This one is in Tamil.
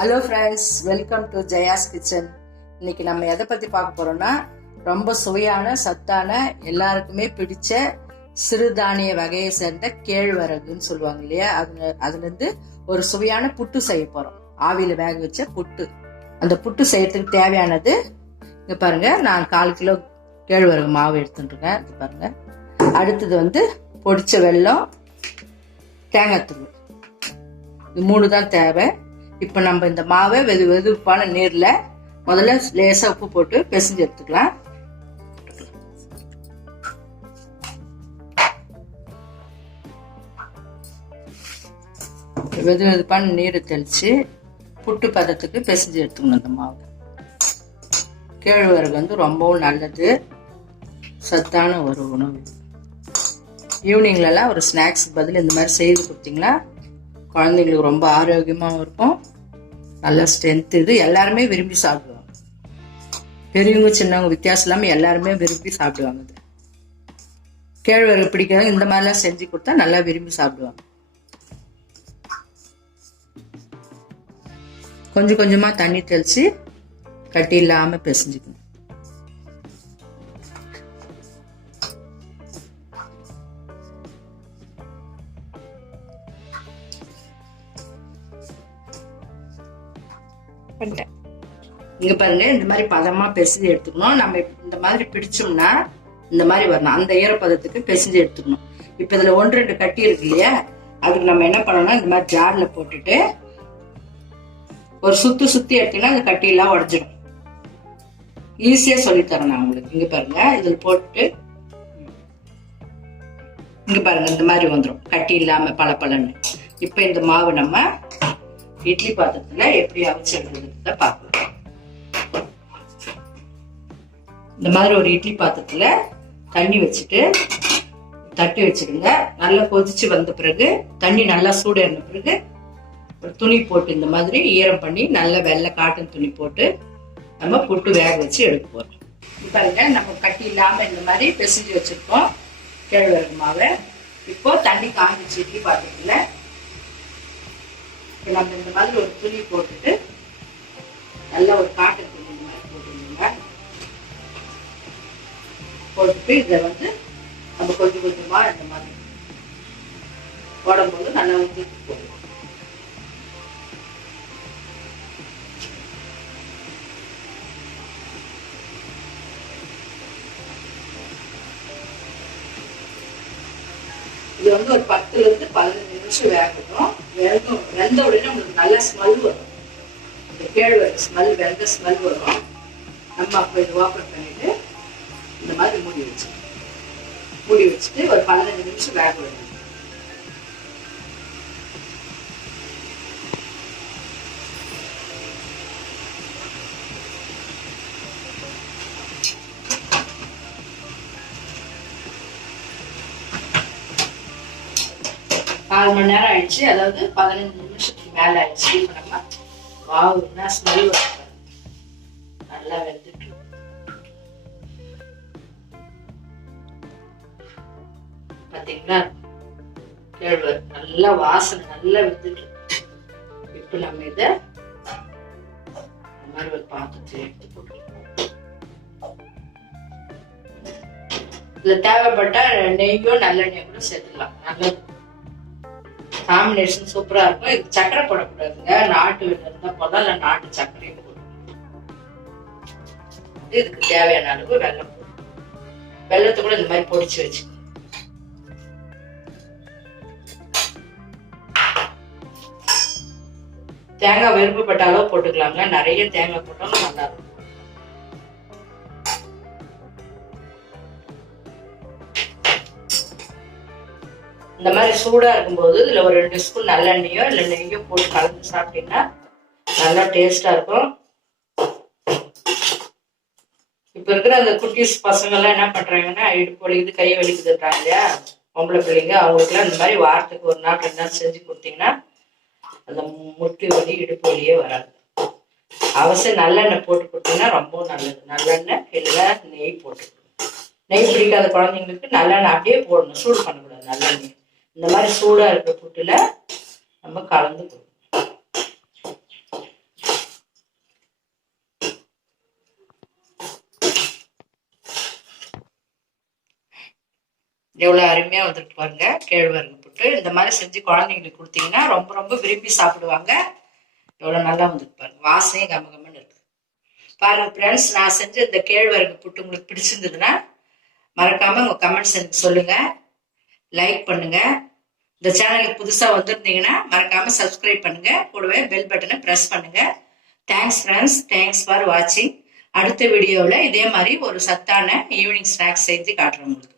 Hello friends, welcome to Jaya's kitchen. இன்னைக்கு நம்ம எதை பற்றி பார்க்க போகிறோம்னா, ரொம்ப சுவையான சத்தான எல்லாருக்குமே பிடிச்ச சிறுதானிய வகையை சேர்ந்த கேழ்வரகுன்னு சொல்லுவாங்க இல்லையா, அதுலேருந்து ஒரு சுவையான புட்டு செய்ய போகிறோம். ஆவியில் வேக வச்ச புட்டு. அந்த புட்டு செய்யறதுக்கு தேவையானது இங்கே பாருங்க, நான் 4 கிலோ கேழ்வரகு மாவு எடுத்துட்டுருக்கேன். இது பாருங்க. அடுத்தது பொடிச்ச வெல்லம், தேங்காய் தூள், இது 3 தான் தேவை. இப்போ நம்ம இந்த மாவை வெதுப்பான நீர்ல முதல்ல லேசா உப்பு போட்டு பிசைஞ்சு எடுத்துக்கலாம். வெதுப்பான நீரை தெளிச்சு புட்டு பதத்துக்கு பிசைஞ்சு எடுத்துக்கணும். இந்த மாவு கேழ்வரகு ரொம்பவும் நல்லது, சத்தான ஒரு உணவு. ஈவினிங்லலாம் ஒரு ஸ்நாக்ஸ் பதில் இந்த மாதிரி செய்து கொடுத்தீங்கன்னா குழந்தைங்களுக்கு ரொம்ப ஆரோக்கியமாகவும் இருக்கும், நல்ல ஸ்ட்ரென்த். இது எல்லாருமே விரும்பி சாப்பிடுவாங்க, பெரியவங்க சின்னவங்க வித்தியாசம் இல்லாமல் எல்லாருமே விரும்பி சாப்பிடுவாங்க. இது கேழ்வரகு பிடிக்கிறவங்க இந்த மாதிரிலாம் செஞ்சு கொடுத்தா நல்லா விரும்பி சாப்பிடுவாங்க. கொஞ்சம் கொஞ்சமாக தண்ணி தெளித்து கட்டி இல்லாமல் பிசைஞ்சுக்கணும். இங்க பாருங்க, இந்த மாதிரி பதமா பிசைஞ்சு எடுத்துக்கணும். நம்ம இந்த மாதிரி பிடிச்சோம்னா இந்த மாதிரி வரணும், அந்த ஈரப்பதத்துக்கு பிசைஞ்சு எடுத்துக்கணும். இப்ப இதுல 1-2 கட்டி இருக்கு இல்லையா, அதுக்கு நம்ம என்ன பண்ணணும்னா இந்த மாதிரி ஜார்ல போட்டுட்டு ஒரு சுத்தி எடுத்தீங்கன்னா அந்த கட்டி எல்லாம் உடஞ்சிடும். ஈஸியா சொல்லித்தரேன் நான் உங்களுக்கு. இங்க பாருங்க, இதுல போட்டு இங்க பாருங்க, இந்த மாதிரி வந்துடும், கட்டி இல்லாம பளபளன்னு. இப்ப இந்த மாவு நம்ம இட்லி பாத்திரத்துல எப்படி அவிச்சு எடுக்கிறத பார்க்கலாம். இந்த மாதிரி ஒரு இட்லி பாத்திரத்துல தண்ணி வச்சுட்டு தட்டி வச்சுடுங்க. நல்லா கொதிச்சு வந்த பிறகு, தண்ணி நல்லா சூடேறின பிறகு ஒரு துணி போட்டு இந்த மாதிரி ஈரம் பண்ணி நல்ல வெள்ளை காட்டன் துணி போட்டு நம்ம புட்டு வேக வச்சு எடுக்க போறோம். பாருங்க, நம்ம கட்டி இல்லாம இந்த மாதிரி பிசைஞ்சு வச்சிருக்கோம் கேழ்வரகு மாவை. இப்போ தண்ணி காஞ்சிச்சு இட்லி பாத்திரத்துல. நம்ம இந்த மாதிரி ஒரு துணி போட்டுட்டு நல்லா ஒரு காட்டன் துணி இந்த மாதிரி போட்டுருங்க. போட்டுட்டு இதை நம்ம கொஞ்சம் கொஞ்சமா இந்த மாதிரி போடும்போது நல்லா போடுவோம். இது ஒரு 10 to 15 நிமிஷம் வேகட்டும். வெந்த உடனே உங்களுக்கு நல்ல ஸ்மெல் வரும், இந்த கேழ்வரகு ஸ்மெல், வெந்த ஸ்மெல் வரும். நம்ம அப்போ இதை ஓப்பன் பண்ணிட்டு இந்த மாதிரி மூடி வச்சுட்டு ஒரு 15 நிமிஷம் வேக விடணும். கால் மணி நேரம் ஆயிடுச்சு, அதாவது 15 நிமிஷத்துக்கு மேல ஆயிடுச்சு. இப்ப நம்ம வாவுன்னா ஸ்மெல் வரும், நல்லா வெந்துட்டு பாத்தீங்களா, கேழ்வரகு நல்லா வாசனை, நல்லா வெந்துட்டு. இப்ப நம்ம இத இந்த மாதிரி ஒரு பாத்திரத்தை எடுத்து போட்டுருக்கோம். இதுல தேவைப்பட்ட நெய்யோ நல்லெண்ணெய் கூட சேர்த்துக்கலாம், நல்லது. காம்பினேஷன் சூப்பரா இருக்கும். இது சக்கரை போடக்கூடாதுங்க, நாட்டு வெள்ளம் இருந்தா போதும், இல்ல நாட்டு சர்க்கரையை போடணும். இதுக்கு தேவையான அளவு வெல்லம் போடணும். வெல்லத்தை கூட இந்த மாதிரி பொடிச்சு வச்சுக்கணும். தேங்காய் விருப்பப்பட்ட அளவு போட்டுக்கலாங்க, நிறைய தேங்காய் போட்டாலும் நல்லா இருக்கும். இந்த மாதிரி சூடா இருக்கும்போது இதுல ஒரு 2 ஸ்பூன் நல்லெண்ணெயோ இல்ல நெய்யோ போட்டு கலந்து சாப்பிட்டீங்கன்னா நல்லா டேஸ்டா இருக்கும். இப்ப இருக்கிற அந்த குட்டீஸ் பசங்க எல்லாம் என்ன பண்றாங்கன்னா, இடுப்பு வலிக்குது, கை வலிக்குதுன்றாங்க இல்லையா, பொம்பளை பிள்ளைங்க, அவங்களுக்கு எல்லாம் இந்த மாதிரி வாரத்துக்கு 1 நாள் 2 நாள் செஞ்சு கொடுத்தீங்கன்னா அந்த முட்டி வலி, இடுப்பு வலியே வராது. அவசியம் நல்லெண்ணெய் போட்டு கொடுத்தீங்கன்னா ரொம்ப நல்லது. நல்லெண்ணெய் இல்ல நெய் போட்டு, நெய் பிடிக்காத குழந்தைங்களுக்கு நல்லெண்ணெய் அப்படியே போடணும், சூடு பண்ணக்கூடாது. நல்லெண்ணெய் இந்த மாதிரி சூடா இருக்கிற புட்டுல நம்ம கலந்து கொடுக்கணும். எவ்வளோ அருமையாக வந்துருக்கு பாருங்க கேழ்வரகு புட்டு. இந்த மாதிரி செஞ்சு குழந்தைங்களுக்கு கொடுத்தீங்கன்னா ரொம்ப ரொம்ப விரும்பி சாப்பிடுவாங்க. எவ்வளோ நல்லா வந்துருக்கு பாருங்க, வாசனையும் கம்மகம்மன்னு இருக்கு பாருங்க ஃப்ரெண்ட்ஸ். நான் செஞ்ச இந்த கேழ்வரகு புட்டு உங்களுக்கு பிடிச்சிருந்ததுன்னா மறக்காம உங்க கமெண்ட்ஸ் எனக்கு சொல்லுங்க, லைக் பண்ணுங்க. இந்த சேனலுக்கு புதுசாக வந்திருந்தீங்கன்னா மறக்காம சப்ஸ்கிரைப் பண்ணுங்க, கூடவே பெல் பட்டனை ப்ரெஸ் பண்ணுங்க. தேங்க்ஸ் ஃப்ரெண்ட்ஸ், தேங்க்ஸ் ஃபார் வாட்சிங். அடுத்த வீடியோவில் இதே மாதிரி ஒரு சத்தான ஈவினிங் ஸ்நாக்ஸ் செஞ்சு காட்டுறேன் உங்களுக்கு.